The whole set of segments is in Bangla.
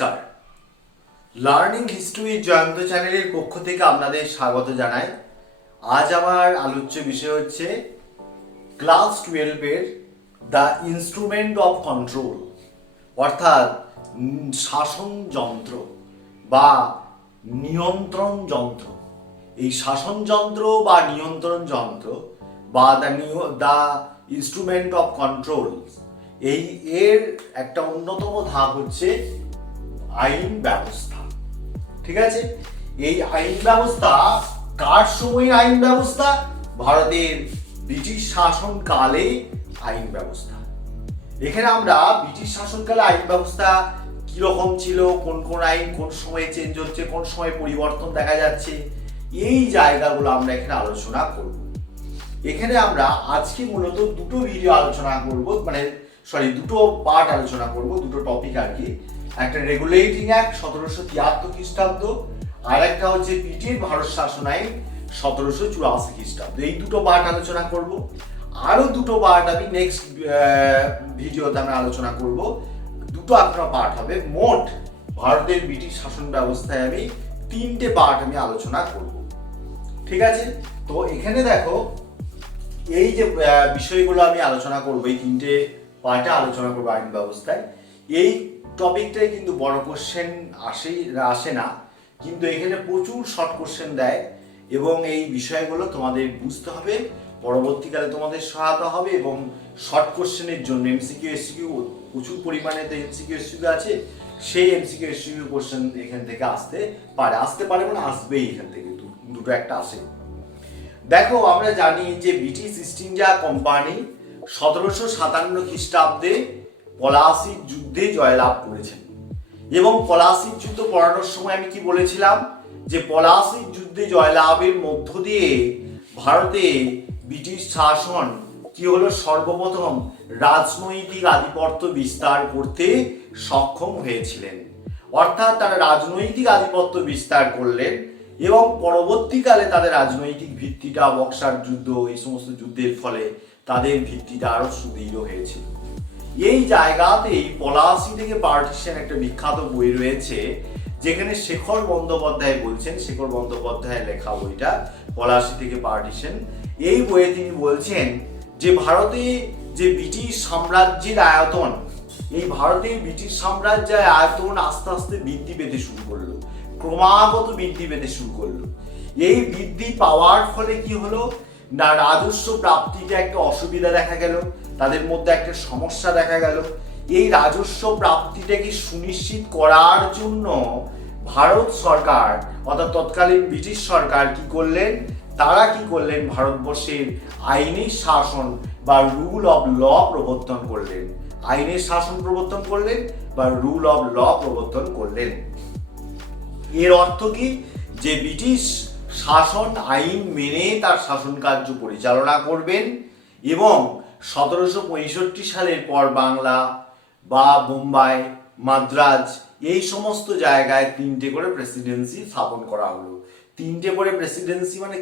নমস্কার, লার্নিং হিস্ট্রি জয়ন্ত চ্যানেলের পক্ষ থেকে আপনাদের স্বাগত জানাই। আজ আমার আলোচ্য বিষয় হচ্ছে ক্লাস 12 এর দ্য ইনস্ট্রুমেন্ট অফ কন্ট্রোল, অর্থাৎ শাসন যন্ত্র বা নিয়ন্ত্রণ যন্ত্র। এই শাসন যন্ত্র বা নিয়ন্ত্রণ যন্ত্র বা দ্য ইনস্ট্রুমেন্ট অফ কন্ট্রোল, এর একটা অন্যতম ধাপ হচ্ছে আইন ব্যবস্থা। ঠিক আছে, এই আইন ব্যবস্থা কার সময়ের আইন ব্যবস্থা? ভারতের ব্রিটিশ শাসনকালে আইন ব্যবস্থা। এখানে আমরা ব্রিটিশ শাসনকালে আইন ব্যবস্থা কিরকম ছিল, কোন কোন আইন কোন সময়ে চেঞ্জ হচ্ছে, কোন সময় পরিবর্তন দেখা যাচ্ছে, এই জায়গাগুলো আমরা এখানে আলোচনা করব। এখানে আমরা আজকে মূলত দুটো ভিডিও আলোচনা করব, দুটো পার্ট আলোচনা করব, দুটো টপিক আর কি। একটা রেগুলেটিং অ্যাক্ট 1773 খ্রিস্টাব্দ, আর একটা হচ্ছে ব্রিটিশ ভারত শাসন আইন 1784 খ্রিস্টাব্দ। এই দুটো পার্ট আলোচনা করব। আরো দুটো পার্ট আমি নেক্সট ভিডিওতে আমরা আলোচনা করব। দুটো আপনার পার্ট হবে। মোট ভারতের ব্রিটিশ শাসন ব্যবস্থায় আমি 3টে পার্ট আমি আলোচনা করব। ঠিক আছে, তো এখানে দেখো এই যে বিষয়গুলো আমি আলোচনা করব, এই 3টে পার্টে আলোচনা করবো আইন ব্যবস্থায়। এই টপিকটাই কিন্তু বড় কোশ্চেন আসে না, কিন্তু এখানে প্রচুর শর্ট কোশ্চেন দেয় এবং এই বিষয়গুলো তোমাদের বুঝতে হবে, পরবর্তীকালে তোমাদের সহায়তা হবে। এবং শর্ট কোশ্চেনের জন্য এমসিকিউ এসকিউ প্রচুর পরিমাণে এমসিকিউ এসকিউ আছে, সেই এমসিকিউ এসকিউ কোশ্চেন এখান থেকে আসতে পারে মানে আসবেই, এখান থেকে দুটো একটা আসে। দেখো, আমরা জানি যে ব্রিটিশ ইস্ট ইন্ডিয়া কোম্পানি 1757 খ্রিস্টাব্দে পলাশির যুদ্ধে জয়লাভ করেছেন। এবং পলাশির যুদ্ধ পড়ানোর সময় আমি কি বলেছিলাম, যে পলাশির যুদ্ধে জয়লাভের মধ্য দিয়ে ভারতে ব্রিটিশ শাসন কি হলো, সর্বপ্রথম রাজনৈতিক আধিপত্য বিস্তার করতে সক্ষম হয়েছিলেন। অর্থাৎ তারা রাজনৈতিক আধিপত্য বিস্তার করলেন এবং পরবর্তীকালে তাদের রাজনৈতিক ভিত্তিটা বক্সার যুদ্ধ, এই সমস্ত যুদ্ধের ফলে তাদের ভিত্তিটা আরো সুদৃঢ় হয়েছিল। এই জায়গাতেই পলাশি থেকে পার্টিশন একটা বিখ্যাত বই রয়েছে, যেখানে শেখর বন্দ্যোপাধ্যায় বলছেন, শেখর বন্দ্যোপাধ্যায়ের লেখা বইটা পলাশি থেকে পার্টিশন। এই বইয়ে তিনি বলছেন যে ভারতে যে ব্রিটিশ সাম্রাজ্যের আয়তন, এই ভারতের ব্রিটিশ সাম্রাজ্যের আয়তন আস্তে আস্তে বৃদ্ধি পেতে শুরু করলো, ক্রমাগত বৃদ্ধি পেতে শুরু করলো। এই বৃদ্ধি পাওয়ার ফলে কি হলো না, রাজস্ব প্রাপ্তিতে একটা অসুবিধা দেখা গেল, তাদের মধ্যে একটা সমস্যা দেখা গেল। এই রাজস্ব প্রাপ্তিটাকে সুনিশ্চিত করার জন্য ভারত সরকার অর্থাৎ তৎকালীন ব্রিটিশ সরকার কি করলেন, ভারতবর্ষের আইনের শাসন বা রুল অফ ল প্রবর্তন করলেন। আইনের শাসন প্রবর্তন করলেন বা রুল অফ ল প্রবর্তন করলেন। এর অর্থ কি, যে ব্রিটিশ শাসন আইন মেনে তার শাসন কার্য পরিচালনা করবেন এবং 1765 সালের পর বাংলা বা বোম্বাই, মাদ্রাজ, এই সমস্ত জায়গায় 3টে করে প্রেসিডেন্সি স্থাপন করা হলো। 3টে করে প্রেসিডেন্সি মানে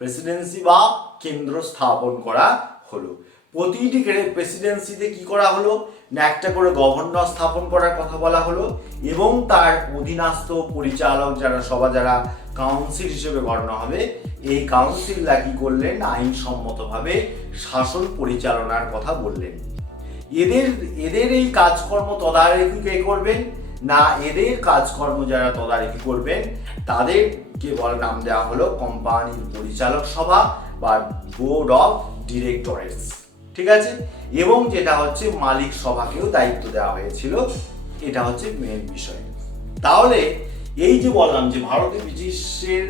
প্রেসিডেন্সি বা কেন্দ্র স্থাপন করা হলো। প্রতিটি প্রেসিডেন্সিতে কি করা হলো না, একটা করে গভর্নর স্থাপন করার কথা বলা হলো এবং তার অধীনস্থ পরিচালক যারা কাউন্সিল হিসেবে গণ্য হবে, এই কাউন্সিলরা কি করলেন, আইনসম্মতভাবে শাসন পরিচালনার কথা বললেন। এদের এই কাজকর্ম তদারকি কে করবেন না, এদের কাজকর্ম যারা তদারকি করবেন তাদেরকে নাম দেওয়া হলো কোম্পানির পরিচালক সভা বা বোর্ড অফ ডিরেক্টরেটস। ঠিক আছে, এবং যেটা হচ্ছে মালিক সভাকেও দায়িত্ব দেওয়া হয়েছিল। এটা হচ্ছে মেন বিষয়। তাহলে এই যে বললাম যে ভারতে ব্রিটিশের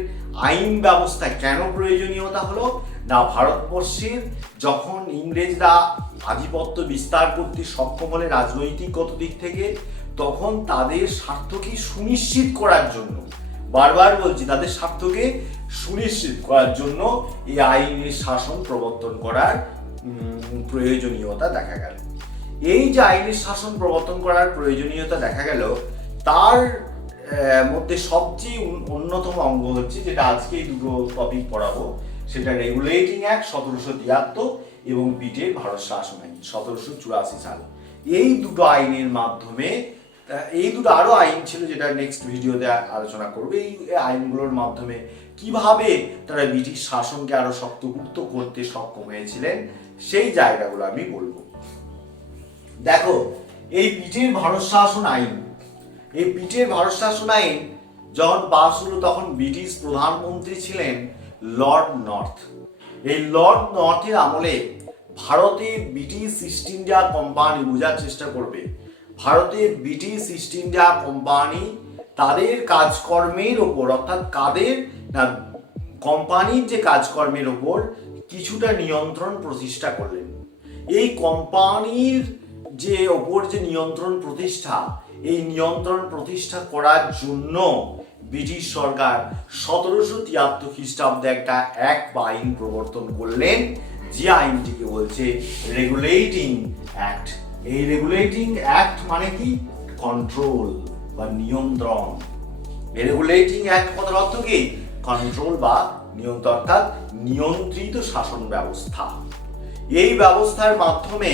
আইন ব্যবস্থা কেন প্রয়োজনীয়তা হলো না, ভারতবর্ষের যখন ইংরেজরা আধিপত্য বিস্তার করতে সক্ষম হলে রাজনৈতিকগত দিক থেকে, তখন তাদের স্বার্থকে সুনিশ্চিত করার জন্য, বারবার বলছি, তাদের স্বার্থকে সুনিশ্চিত করার জন্য এই আইনের শাসন প্রবর্তন করার প্রয়োজনীয়তা দেখা গেল। এই যে আইনের শাসন প্রবর্তন করার প্রয়োজনীয়তা দেখা গেল, তার মধ্যে সবচেয়ে অন্যতম অঙ্গ হচ্ছে, যেটা আজকে এই দুটো টপিক পড়াবো, সেটা রেগুলেটিং অ্যাক্ট 1773 এবং ব্রিটিশ ভারত শাসন আইন 1784 সাল। এই দুটো আইনের মাধ্যমে এই দুটো আরো আইন ছিল যেটা নেক্সট ভিডিওতে আলোচনা করবে। এই আইনগুলোর মাধ্যমে কিভাবে তারা ব্রিটিশ শাসনকে আরো শক্তপোক্ত করতে সক্ষম হয়েছিলেন সেই জায়গাগুলো আমি বলবো। দেখো, এই ব্রিটিশ ভারত শাসন আইন, এই ব্রিটিশ ভারত শাসন আইন যখন পাস হলো তখন ব্রিটিশ প্রধানমন্ত্রী ছিলেন লর্ড নর্থ। এই লর্ড নর্থের আমলে ভারতে ব্রিটিশ ইস্ট ইন্ডিয়া কোম্পানি, বোঝার চেষ্টা করবে, ভারতে ব্রিটিশ ইস্ট ইন্ডিয়া কোম্পানি তাদের কাজকর্মের ওপর, অর্থাৎ কাদের না কোম্পানির যে কাজকর্মের ওপর কিছুটা নিয়ন্ত্রণ প্রতিষ্ঠা করলেন। এই কোম্পানির যে ওপর যে নিয়ন্ত্রণ প্রতিষ্ঠা, এই নিয়ন্ত্রণ প্রতিষ্ঠা করার জন্য ব্রিটিশ সরকার 1773 খ্রিস্টাব্দে একটা অ্যাক্ট বা আইন প্রবর্তন করলেন, যে আইনটিকে বলছে রেগুলেটিং অ্যাক্ট। এই রেগুলেটিং অ্যাক্ট মানে কি? কন্ট্রোল বা নিয়ন্ত্রণ। রেগুলেটিং অ্যাক্ট কথার অর্থ কি? কন্ট্রোল বা নিয়ন্ত্রণ, অর্থাৎ নিয়ন্ত্রিত শাসন ব্যবস্থা। এই ব্যবস্থার মাধ্যমে,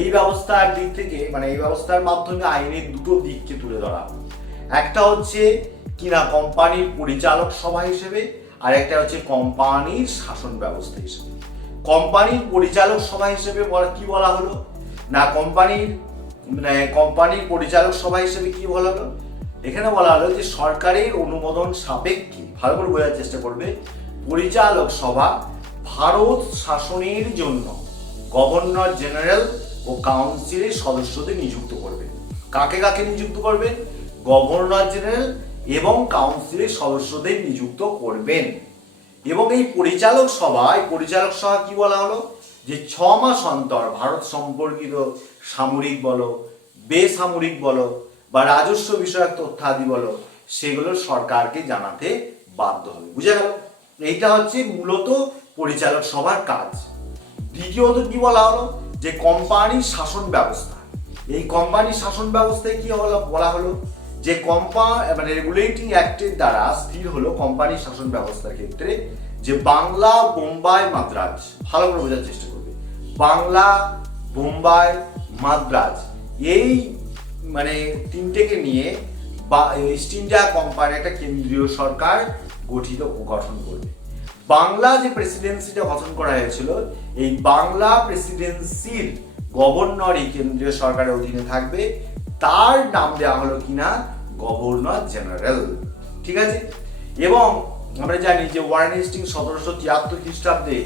এই ব্যবস্থার দিক থেকে মানে এই ব্যবস্থার মাধ্যমে আইনের দুটো দিককে তুলে ধরা। একটা হচ্ছে কিনা কোম্পানির পরিচালক সভা হিসেবে, আর একটা হচ্ছে কোম্পানির শাসন ব্যবস্থা হিসেবে। কোম্পানির পরিচালক সভা হিসেবে কি বলা হলো না, কোম্পানির পরিচালক সভা হিসেবে কি বলা হলো? এখানে বলা হলো যে সরকারের অনুমোদন সাপেক্ষে, ভালো করে বোঝার চেষ্টা করবে, পরিচালক সভা ভারত শাসনের জন্য গভর্নর জেনারেল ও কাউন্সিলের সদস্যদের নিযুক্ত করবে। কাকে কাকে নিযুক্ত করবেন? গভর্নর জেনারেল এবং কাউন্সিলের সদস্যদের নিযুক্ত করবেন। এবং এই পরিচালক সভা কি বলা হলো? যে 6 মাস অন্তর ভারত সম্পর্কিত সামরিক বলো, বেসামরিক বলো বা রাজস্ব বিষয়ক তথ্যাদি বলো, সেগুলো সরকারকে জানাতে বাধ্য হবে। বুঝে গেল? এইটা হচ্ছে মূলত পরিচালক সভার কাজ। দ্বিতীয়ত কি বলা হলো? যে কোম্পানির শাসন ব্যবস্থা। এই কোম্পানির শাসন ব্যবস্থায় কি বলা হলো? যে মানে রেগুলেটিং অ্যাক্টের দ্বারা স্থির হলো কোম্পানির শাসন ব্যবস্থার ক্ষেত্রে যে বাংলা, বোম্বাই, মাদ্রাজ, ভালো করে বোঝার চেষ্টা করবে, বাংলা, বোম্বাই, মাদ্রাজ, এই মানে তিনটেকে নিয়ে ইস্ট ইন্ডিয়া কোম্পানি একটা কেন্দ্রীয় সরকার গঠন করবে। বাংলা যে প্রেসিডেন্সিটা গঠন করা হয়েছিল, এই বাংলা প্রেসিডেন্সির গভর্নর এই কেন্দ্রীয় সরকারের অধীনে থাকবে। তার নাম দেওয়া হলো কিনা গভর্নর জেনারেল। ঠিক আছে? এবং আমরা জানি যে ওয়ারেন হেস্টিংস 1773 খ্রিস্টাব্দে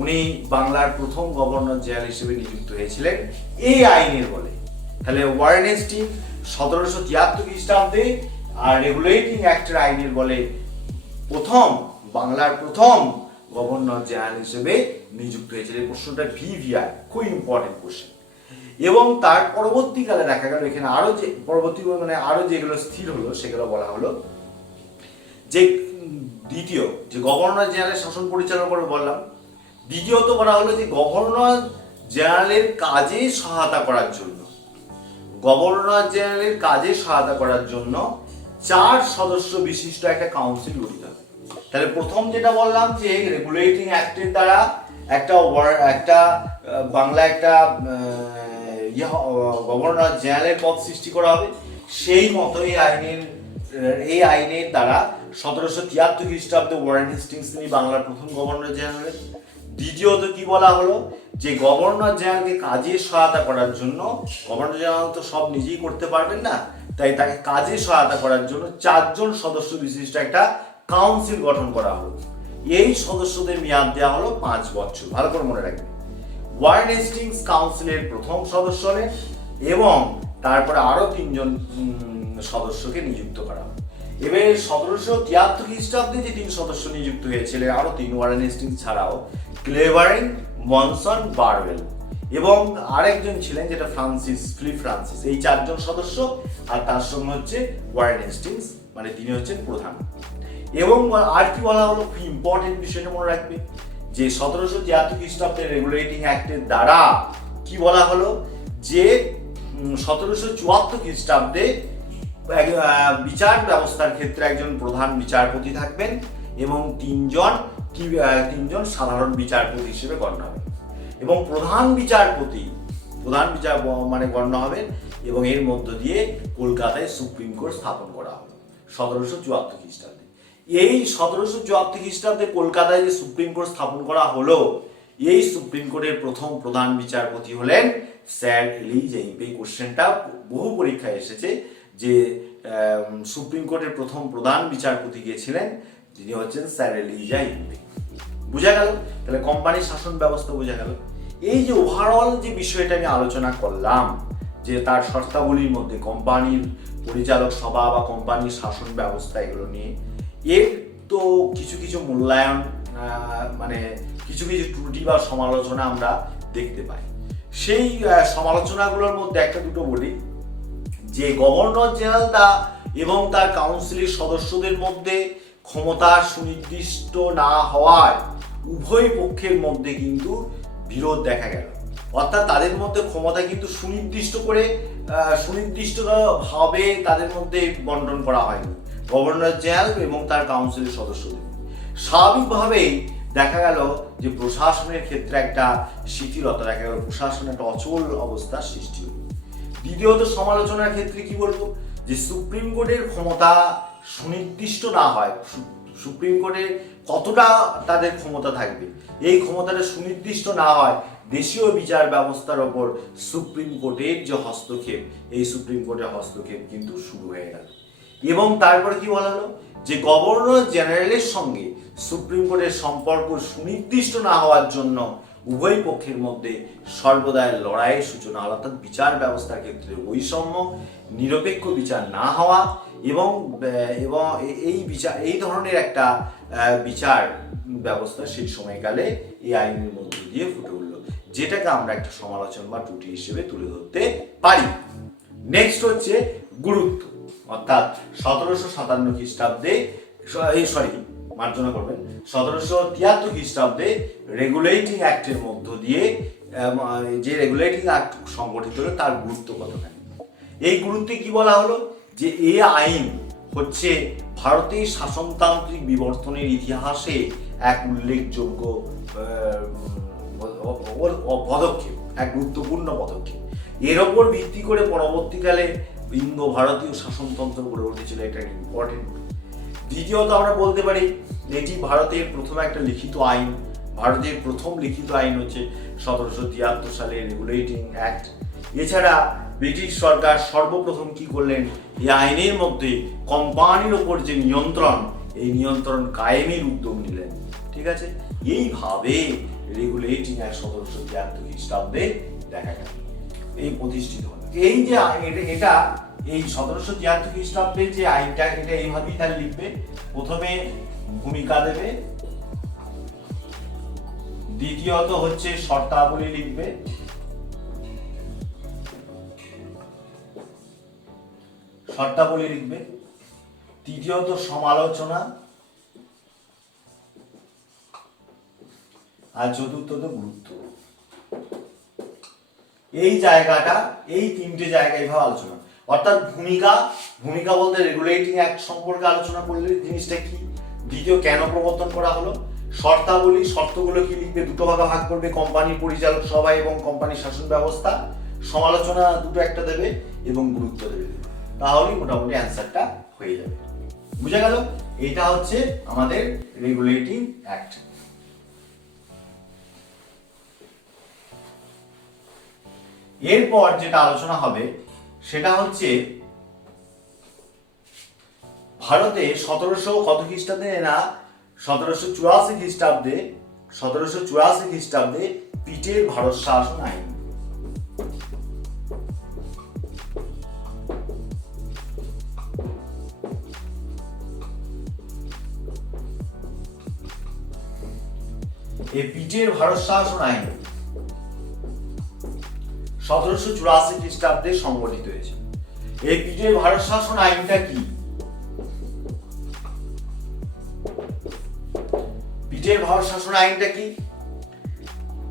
উনি বাংলার প্রথম গভর্নর জেনারেল হিসেবে নিযুক্ত হয়েছিলেন এই আইনের বলে। তাহলে ওয়ারেন হেস্টিংস 1773 খ্রিস্টাব্দে আর রেগুলেটিং অ্যাক্টের আইনের বলে বাংলার প্রথম গভর্নর জেনারেল হিসেবে নিযুক্ত হয়েছিল। এই প্রশ্নটা ভিভিআই, খুব ইম্পর্টেন্ট কোশ্চেন। এবং তার পরবর্তীকালে দেখা গেল এখানে আরো যেগুলো স্থির হলো সেগুলো বলা হলো যে দ্বিতীয় যে গভর্নর জেনারেল শাসন পরিচালনা করে বললাম। দ্বিতীয়ত বলা হলো যে গভর্নর জেনারেলের কাজে সহায়তা করার জন্য 4 সদস্য বিশিষ্ট একটা কাউন্সিল গঠিত হবে। তাহলে প্রথম যেটা বললাম যে রেগুলেটিং অ্যাক্টের দ্বারা একটা বাংলা একটা গভর্নর জেনারেলের পদ সৃষ্টি করা হবে। সেই মতো এই আইনের দ্বারা 1773 খ্রিস্টাব্দে ওয়ারেন হেস্টিংস তিনি বাংলার প্রথম গভর্নর জেনারেল। দ্বিতীয়ত কি বলা হলো? যে গভর্নর জেনারেলকে কাজে সহায়তা করার জন্য, গভর্নর জেনারেল তো সব নিজেই করতে পারবেন না, তাই তাকে কাজে সহায়তা করার জন্য 4 জন সদস্য বিশিষ্ট একটা কাউন্সিল গঠন করা হলো। এই সদস্যদের মেয়াদ দেওয়া হলো 5 বছর। ভালো করে মনে রাখবেন, ওয়ারেন হেস্টিংস কাউন্সিলের প্রথম সদস্য হলেন এবং তারপরে আরো 3 জন সদস্যকে নিযুক্ত করা হয়। এবার 1773 খ্রিস্টাব্দে যে 3 সদস্য নিযুক্ত হয়েছিলেন, আরো 3 ওয়ারেন হেস্টিংস ছাড়াও ক্লেভারিং, মনসন, বারওয়েল এবং আরেকজন ছিলেন যেটা ফিলিপ ফ্রান্সিস। এই 4 জন সদস্য, আর তার সঙ্গে হচ্ছে ওয়ারেন হেস্টিংস, মানে তিনি হচ্ছেন প্রধান। এবং আর কি বলা হলো, খুব ইম্পর্টেন্ট বিষয়টা মনে রাখবে যে 1773 খ্রিস্টাব্দের রেগুলেটিং অ্যাক্টের দ্বারা কি বলা হলো যে 1774 খ্রিস্টাব্দে বিচার ব্যবস্থার ক্ষেত্রে একজন প্রধান বিচারপতি থাকবেন এবং 3 জন সাধারণ বিচারপতি হিসেবে গণ্য হবে। এবং প্রধান বিচার মানে গণ্য হবেন এবং এর মধ্য দিয়ে কলকাতায় সুপ্রিম কোর্ট স্থাপন করা হলো 1774 খ্রিস্টাব্দে। এই 1774 খ্রিস্টাব্দে কলকাতায় যে সুপ্রিম কোর্ট স্থাপন করা হলো, এই সুপ্রিম কোর্টের প্রথম প্রধান বিচারপতি হলেন স্যার এলিজা ইম্পে। এই কোশ্চেনটা বহু পরীক্ষায় এসেছে যে সুপ্রিম কোর্টের প্রথম প্রধান বিচারপতি কে ছিলেন, যিনি হচ্ছেন স্যার এলিজা ইম্পে। বোঝা গেল? তাহলে কোম্পানির শাসন ব্যবস্থা বোঝা গেল। এই যে ওভারঅল যে বিষয়টা আমি আলোচনা করলাম, যে তার শর্তাবলীর মধ্যে কোম্পানির পরিচালক সভা বা কোম্পানির শাসন ব্যবস্থা, এগুলো নিয়ে এর তো কিছু কিছু মূল্যায়ন মানে কিছু কিছু ত্রুটি বা সমালোচনা আমরা দেখতে পাই। সেই সমালোচনাগুলোর মধ্যে একটা দুটো বলি, যে গভর্নর জেনারেল এবং তার কাউন্সিলের সদস্যদের মধ্যে ক্ষমতা সুনির্দিষ্ট না হওয়ায় উভয় পক্ষের মধ্যে কিন্তু বিরোধ দেখা গেল। অর্থাৎ তাদের মধ্যে ক্ষমতা কিন্তু সুনির্দিষ্টভাবে তাদের মধ্যে বন্টন করা হয়নি গভর্নর জেনারেল এবং তার কাউন্সিলের সদস্যদের। স্বাভাবিকভাবেই দেখা গেল যে প্রশাসনের ক্ষেত্রে একটা শিথিলতা দেখা গেল, প্রশাসনের একটা অচল অবস্থার সৃষ্টি হল। দ্বিতীয়ত সমালোচনার ক্ষেত্রে কি বলবো, যে সুপ্রিম কোর্টের ক্ষমতা সুনির্দিষ্ট না হয়, সুপ্রিম কোর্টের কতটা তাদের ক্ষমতা থাকবে, এই ক্ষমতাটা সুনির্দিষ্ট না হয়, দেশীয় বিচার ব্যবস্থার ওপর সুপ্রিম কোর্টের যে হস্তক্ষেপ, এই সুপ্রিম কোর্টের হস্তক্ষেপ কিন্তু শুরু হয়ে গেল। এবং তারপরে কি বলা হলো, যে গভর্নর জেনারেলের সঙ্গে সুপ্রিম কোর্টের সম্পর্ক সুনির্দিষ্ট না হওয়ার জন্য উভয় পক্ষের মধ্যে সর্বদাই লড়াইয়ের সূচনা হল। অর্থাৎ বিচার ব্যবস্থার ক্ষেত্রে বৈষম্য, নিরপেক্ষ বিচার না হওয়া এবং এই ধরনের একটা বিচার ব্যবস্থা সেই সময়কালে এই আইনের মধ্য দিয়ে ফুটে উঠল, যেটাকে আমরা একটা সমালোচনা বা ত্রুটি হিসেবে তুলে ধরতে পারি। নেক্সট হচ্ছে গুরুত্ব, অর্থাৎ 1757 খ্রিস্টাব্দে, মার্জনা করবেন, 1773 খ্রিস্টাব্দে রেগুলেটিং অ্যাক্টের মধ্য দিয়ে যে রেগুলেটিং অ্যাক্ট সংগঠিত হলো, তার গুরুত্ব কতখানি। এই গুরুত্বে কি বলা হলো, যে এই আইন হচ্ছে ভারতের শাসনতান্ত্রিক বিবর্তনের ইতিহাসে এক উল্লেখযোগ্য পদক্ষেপ, এক গুরুত্বপূর্ণ পদক্ষেপ। এর ওপর ভিত্তি করে পরবর্তীকালে ইন্দো ভারতীয় শাসনতন্ত্র গড়ে উঠেছিল, এটা ইম্পর্টেন্ট। দ্বিতীয়ত আমরা বলতে পারি এটি ভারতের প্রথম একটা লিখিত আইন। ভারতের প্রথম লিখিত আইন হচ্ছে 1773 সালের রেগুলেটিং অ্যাক্ট। এছাড়া ব্রিটিশ সরকার সর্বপ্রথম কি করলেন, এই আইনের মধ্যে কোম্পানির ওপর যে নিয়ন্ত্রণ, এই নিয়ন্ত্রণ কায়েমের উদ্যোগ নিলেন। ঠিক আছে, এইভাবে রেগুলেটিং অ্যাক্ট 1773 খ্রিস্টাব্দে দেখা গেল, এই প্রতিষ্ঠিত হল। এই যে এটা এই 1773 খ্রিস্টাব্দের যে আইনটা, এটা এইভাবেই তার লিখবে। প্রথমে ভূমিকা দেবে, দ্বিতীয়ত হচ্ছে শর্তাবলী লিখবে, তৃতীয়ত সমালোচনা, আর চতুর্থত গুরুত্ব। এই জায়গাটা, এই তিনটে জায়গা এইভাবে আলোচনা। অর্থাৎ ভূমিকা বলতে রেগুলেটিং অ্যাক্ট সম্পর্কে আলোচনা করলে জিনিসটা কি, দ্বিতীয় কেন প্রবর্তন করা হলো, শর্তাবলী, শর্তগুলো কি লিখবে, দুটো ভাগে ভাগ করবে, কোম্পানির পরিচালক সভা এবং কোম্পানির শাসন ব্যবস্থা, সমালোচনা দুটো একটা দেবে এবং গুরুত্ব দেবে। তাহলেই মোটামুটি অ্যান্সারটা হয়ে যাবে। বুঝা গেল? এটা হচ্ছে আমাদের রেগুলেটিং অ্যাক্ট। এরপর যেটা আলোচনা হবে সেটা হচ্ছে ভারতে 1700 কত খ্রিস্টাব্দে না 1784 খ্রিস্টাব্দে পিটের ভারত শাসন আইন। এই পিটের ভারত শাসন আইন 1784 খ্রিস্টাব্দে সংগঠিত হয়েছে। এই পিটের ভারত শাসন আইনটা কি? পিটের ভারত শাসন আইনটা কি?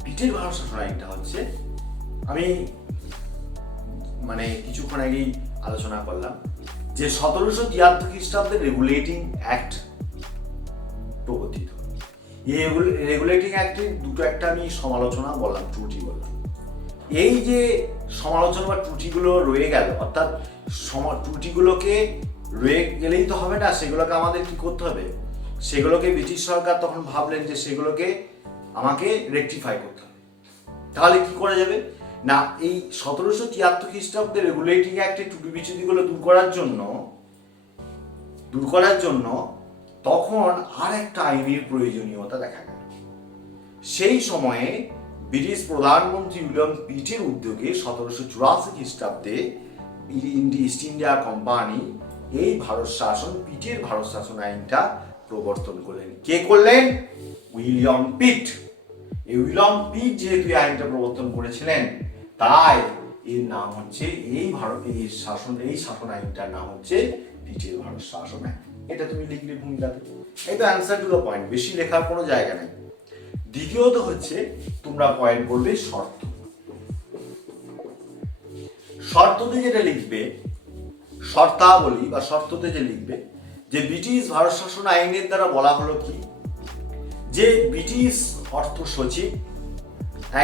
পিটের ভারত শাসন আইনটা হচ্ছে, আমি কিছুক্ষণ আগেই আলোচনা করলাম যে 1773 খ্রিস্টাব্দে রেগুলেটিং অ্যাক্ট প্রবর্তিত। এই রেগুলেটিং অ্যাক্টের দুটো একটা আমি সমালোচনা বললাম, ত্রুটি বললাম। এই যে সমালোচনা বা ত্রুটিগুলো রয়ে গেল, অর্থাৎ ত্রুটিগুলোকে রয়ে গেলেই তো হবে না, সেগুলোকে আমাদের কি করতে হবে, সেগুলোকে ব্রিটিশ সরকার তখন ভাবলেন যে সেগুলোকে আমাকে রেকটিফাই করতে হবে। তাহলে কি করা যাবে না, এই 1773 খ্রিস্টাব্দে রেগুলেটিং অ্যাক্টে ত্রুটি বিচ্যুতিগুলো দূর করার জন্য তখন আর একটা আইনের প্রয়োজনীয়তা দেখা গেল। সেই সময়ে ব্রিটিশ প্রধানমন্ত্রী উইলিয়াম পিটের উদ্যোগে 1784 খ্রিস্টাব্দে ইস্ট ইন্ডিয়া কোম্পানি এই পিটের ভারত শাসন আইনটা প্রবর্তন করলেন। কে করলেন? উইলিয়াম পিট। এই উইলিয়াম পিট যেহেতু এই আইনটা প্রবর্তন করেছিলেন, তাই এর নাম হচ্ছে এই শাসন আইনটার নাম হচ্ছে পিটের ভারত শাসন আইন। এটা তুমি লিখলে ভূমিকাতে, এই তো অ্যান্সার টু দ্য পয়েন্ট, বেশি লেখার কোনো জায়গা নেই। দ্বিতীয়ত হচ্ছে তোমরা পয়েন্ট করবে শর্ততে যেটা লিখবে, শর্তাবলী বা শর্ততে যে লিখবে যে ব্রিটিশ ভারত শাসন আইনের দ্বারা বলা হলো কি, যে ব্রিটিশ অর্থ সচিব,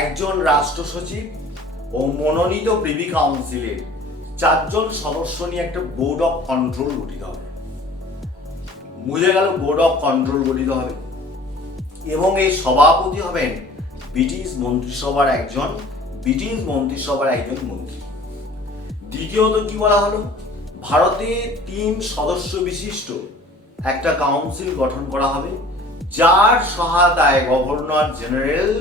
একজন রাষ্ট্র সচিব ও মনোনীত প্রিভি কাউন্সিলের 4 জন সদস্য নিয়ে একটা বোর্ড অফ কন্ট্রোল গঠিত হবে। বুঝে গেল, বোর্ড অফ কন্ট্রোল গঠিত হবে এবং এই সভাপতি হবেন ব্রিটিশ মন্ত্রিসভার একজন মন্ত্রী। দ্বিতীয়ত কি বলা হলো, ভারতে 3 সদস্য বিশিষ্ট একটা কাউন্সিল গঠন করা হবে, যার সহায়তায় গভর্নর জেনারেল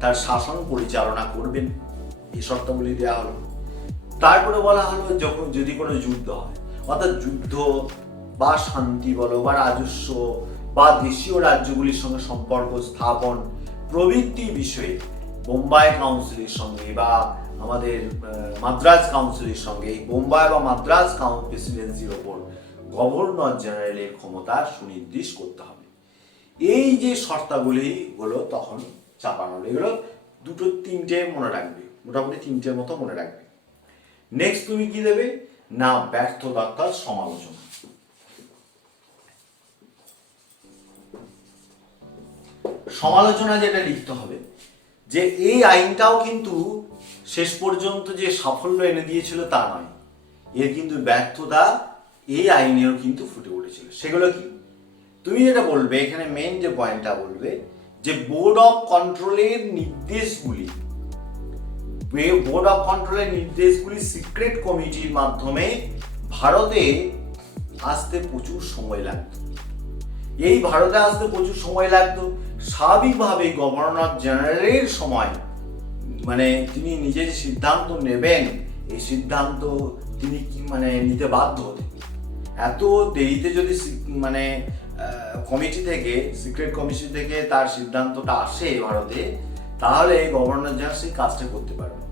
তার শাসন পরিচালনা করবেন। এই শর্তাবলী দেওয়া হলো। তারপরে বলা হলো যদি কোনো যুদ্ধ হয়, অর্থাৎ যুদ্ধ বা শান্তি বলো বা রাজস্ব বা দেশীয় রাজ্যগুলির সঙ্গে সম্পর্ক স্থাপন প্রভৃতি বিষয়ে বোম্বাই কাউন্সিলের সঙ্গে বা আমাদের মাদ্রাজ কাউন্সিলের সঙ্গে, বোম্বাই বা মাদ্রাজ প্রেসিডেন্সির ওপর গভর্নর জেনারেলের ক্ষমতা সুনির্দিষ্ট করতে হবে। এই যে শর্তাবলী হলো তখন চাপানো হলো। এগুলো 2-3টে মনে রাখবে, মোটামুটি 3টের মতো মনে রাখবে। নেক্সট তুমি কি দেবে না, ব্যর্থতার সমালোচনা। সমালোচনা যেটা লিখতে হবে যে এই আইনটাও কিন্তু শেষ পর্যন্ত যে সাফল্য এনে দিয়েছিল তা নয়, এর কিন্তু ব্যর্থতা এই আইনেও কিন্তু ফুটে উঠেছিল। সেগুলো কি তুমি যেটা বলবে, এখানে মেইন যে পয়েন্টটা বলবে যে বোর্ড অফ কন্ট্রোলের নির্দেশগুলি সিক্রেট কমিটির মাধ্যমে ভারতে আসতে প্রচুর সময় লাগতো। স্বাভাবিকভাবে গভর্নর জেনারেলের সময় তিনি নিজে যে সিদ্ধান্ত নেবেন, এই সিদ্ধান্ত তিনি নিতে বাধ্য হতেন। এত দেরিতে যদি সিক্রেট কমিটি থেকে তার সিদ্ধান্তটা আসে ভারতে, তাহলে গভর্নর জেনারেল সেই কাজটা করতে পারবেন।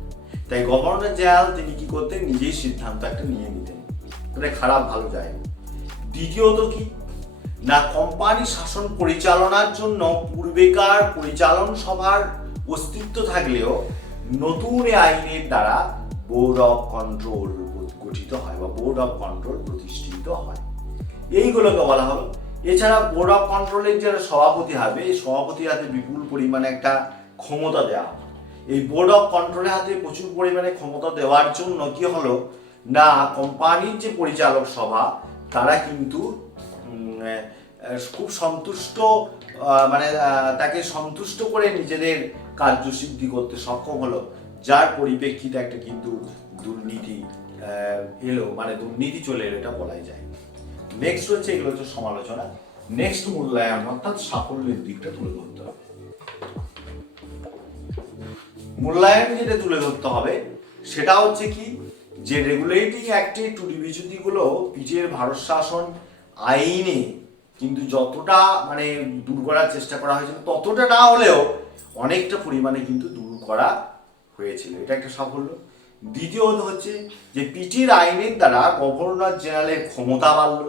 তাই গভর্নর জেনারেল তিনি কি করতেন, নিজেই সিদ্ধান্ত একটা নিয়ে নিতেন। খারাপ ভালো যায়। দ্বিতীয়ত কি না, কোম্পানি শাসন পরিচালনার জন্য পূর্বেকার পরিচালন সভার অস্তিত্ব থাকলেও নতুন আইনের দ্বারা বোর্ড অফ কন্ট্রোল গঠিত হয় বা বোর্ড অফ কন্ট্রোল প্রতিষ্ঠিত হয়। এইগুলোকে বলা হলো। এছাড়া বোর্ড অফ কন্ট্রোলের যারা সভাপতি হবে, এই সভাপতির হাতে বিপুল পরিমাণে একটা ক্ষমতা দেওয়া হয়। এই বোর্ড অফ কন্ট্রোলের হাতে প্রচুর পরিমাণে ক্ষমতা দেওয়ার জন্য কি হলো না, কোম্পানির যে পরিচালক সভা তারা কিন্তু খুব সন্তুষ্ট তাকে সন্তুষ্ট করে নিজেদের কার্যসিদ্ধি করতে সক্ষম হলো, যার পরিপ্রেক্ষিতে একটা কিন্তু দুর্নীতি দুর্নীতি চলে এলো, এটা বলাই যায়। নেক্সট হচ্ছে, এগুলো হচ্ছে সমালোচনা। নেক্সট মূল্যায়ন, অর্থাৎ সাফল্যের দিকটা তুলে ধরতে হবে। মূল্যায়ন যেটা তুলে ধরতে হবে সেটা হচ্ছে কি, যে রেগুলেটিং অ্যাক্টে ত্রুটি বিচ্যুতিগুলো পিটের ভারত শাসন আইনে কিন্তু যতটা দূর করার চেষ্টা করা হয়েছিল, ততটা না হলেও অনেকটা পরিমাণে কিন্তু দূর করা হয়েছিল। এটা একটা সাফল্য। দ্বিতীয়ত হচ্ছে যে পিটের আইনের দ্বারা গভর্নর জেনারেলের ক্ষমতা বাড়ল,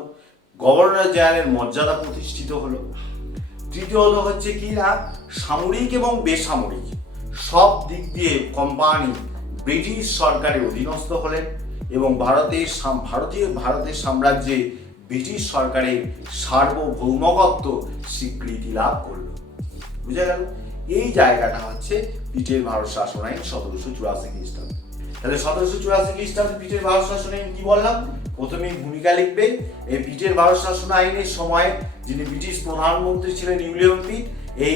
গভর্নর জেনারেলের মর্যাদা প্রতিষ্ঠিত হলো। তৃতীয়ত হচ্ছে কি না, সামরিক এবং বেসামরিক সব দিক দিয়ে কোম্পানি ব্রিটিশ সরকারের অধীনস্থ হলেন এবং ভারতের সাম্রাজ্যে ব্রিটিশ সরকারের সার্বভৌমত্ব স্বীকৃতি লাভ করল। বুঝা গেল? এই জায়গাটা হচ্ছে পিটের ভারত শাসন আইন 1784 খ্রিস্টাব্দ। তাহলে 1784 খ্রিস্টাব্দে পিটের ভারত শাসন আইন কি বললাম? প্রথমেই ভূমিকা লিখবে। এই পিটের ভারত শাসন আইনের সময় যিনি ব্রিটিশ প্রধানমন্ত্রী ছিলেন উইলিয়াম পিট, এই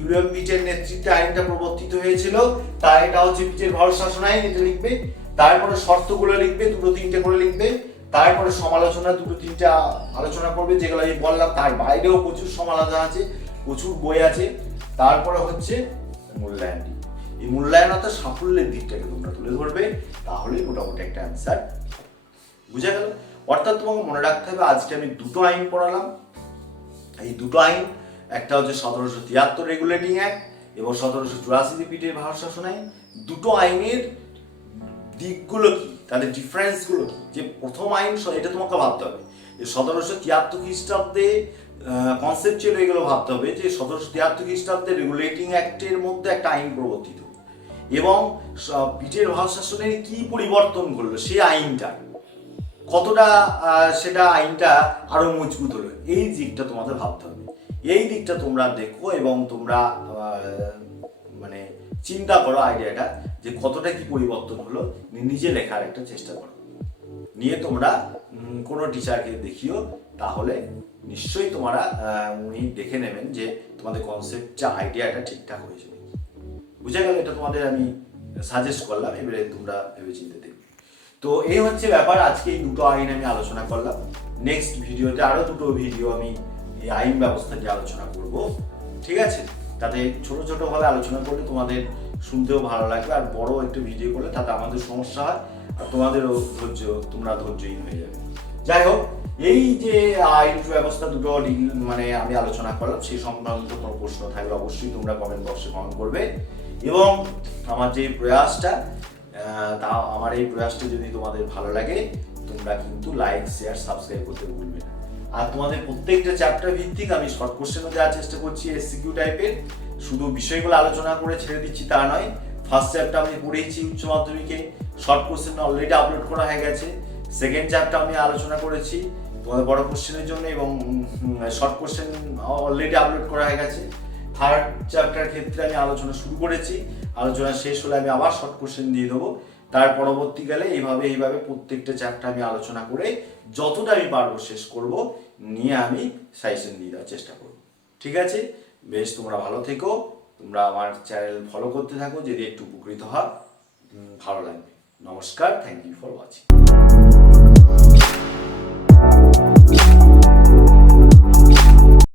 উইলিয়াম পিটের নেতৃত্বে আইনটা প্রবর্তিত হয়েছিল, তাই এটা হচ্ছে পিটের ভারত শাসন আইন, এটা লিখবে। তারপরে শর্তগুলো লিখবে, দুটো তিনটে করে লিখবে। তারপরে সমালোচনা দুটো তিনটা আলোচনা করবে, যেগুলো আমি বললাম। তার বাইরেও প্রচুর সমালোচনা আছে, প্রচুর বই আছে। তারপরে হচ্ছে মূল্যায়ন। এই মূল্যায়ন অর্থাৎ সাফল্যের দিকটাকে তোমরা তুলে ধরবে, তাহলেই মোটামুটি একটা অ্যান্সার বুঝা গেল। অর্থাৎ তোমাকে মনে রাখতে হবে, আজকে আমি দুটো আইন পড়ালাম। এই দুটো আইন, একটা হচ্ছে 1773 রেগুলেটিং অ্যাক্ট এবং 1784 পিটের ভারত শাসন আইন। দুটো আইনের দিকগুলো কি, তাদের ডিফারেন্সগুলো কি। যে প্রথম আইন, এটা তোমাকে ভাবতে হবে যে 1773 খ্রিস্টাব্দে কনসেপচুয়াল এগুলো ভাবতে হবে যে 1773 খ্রিস্টাব্দে রেগুলেটিং অ্যাক্টের মধ্যে একটা আইন প্রবর্তিত এবং পিটের ভারত শাসনের কি পরিবর্তন করলো, সেই আইনটা কতটা সেটা আইনটা আরো মজবুত হলো, এই দিকটা তোমাদের ভাবতে হবে। এই দিকটা তোমরা দেখো এবং তোমরা মানে চিন্তা করো আইডিয়াটা যে কতটা কি পরিবর্তন হলো, নিজে লেখার একটা চেষ্টা করো। নিয়ে তোমরা কোনো টিচারকে দেখিও, তাহলে নিশ্চয়ই তোমরা উনি দেখে নেবেন যে তোমাদের কনসেপ্টটা আইডিয়াটা ঠিকঠাক হয়েছে। বুঝে গেল? এটা তোমাদের আমি সাজেস্ট করলাম, এবারে তোমরা ভেবে চিন্তে দেখবে। তো এই হচ্ছে ব্যাপার। আজকে এই দুটো আইন আমি আলোচনা করলাম। নেক্সট ভিডিওতে আরো দুটো ভিডিও আমি এই আইন ব্যবস্থা নিয়ে আলোচনা করব, ঠিক আছে? তাতে ছোট ছোট ভাবে আলোচনা করলে তোমাদের শুনতেও ভালো লাগবে, আর বড় একটু ভিডিও করলে তাতে আমাদের সমস্যা হয় আর তোমাদেরও তোমরা ধৈর্যহীন হয়ে যাবে। যাই হোক, এই যে আইন ব্যবস্থা দুটো মানে আমি আলোচনা করলাম, সেই সংক্রান্ত কোনো প্রশ্ন থাকলে অবশ্যই তোমরা কমেন্ট বক্সে কমেন্ট করবে। এবং আমার যে প্রয়াসটা, আমার এই প্রয়াসটা যদি তোমাদের ভালো লাগে, তোমরা কিন্তু লাইক, শেয়ার, সাবস্ক্রাইব করতে ভুলবে না। আর তোমাদের প্রত্যেকটা চ্যাপ্টার ভিত্তিক আমি শর্ট কোশ্চেনও দেওয়ার চেষ্টা করছি, এসসিকিউ টাইপের। শুধু বিষয়গুলো আলোচনা করে ছেড়ে দিচ্ছি তা নয়। ফার্স্ট চ্যাপ্টার আমি পড়েছি উচ্চ মাধ্যমিকে, শর্ট কোশ্চেন অলরেডি আপলোড করা হয়ে গেছে। সেকেন্ড চ্যাপ্টার আমি আলোচনা করেছি তোমাদের বড় কোশ্চেনের জন্য এবং শর্ট কোশ্চেন অলরেডি আপলোড করা হয়ে গেছে। থার্ড চ্যাপ্টার ক্ষেত্রে আমি আলোচনা শুরু করেছি, আলোচনা শেষ হলে আমি আবার শর্ট কোশ্চেন দিয়ে দেবো। তার পরবর্তীকালে এইভাবে প্রত্যেকটা চ্যাপ্টার আমি আলোচনা করে যতটা আমি পারবো শেষ করব, নিয়ে আমি সাজেশন দিয়ে দেওয়ার চেষ্টা করব। ঠিক আছে? বেশ, তোমরা ভালো থেকো, তোমরা আমার চ্যানেল ফলো করতে থাকো, যদি একটু উপকৃত হয় ভালো লাগবে। নমস্কার, থ্যাংক ইউ ফর ওয়াচিং।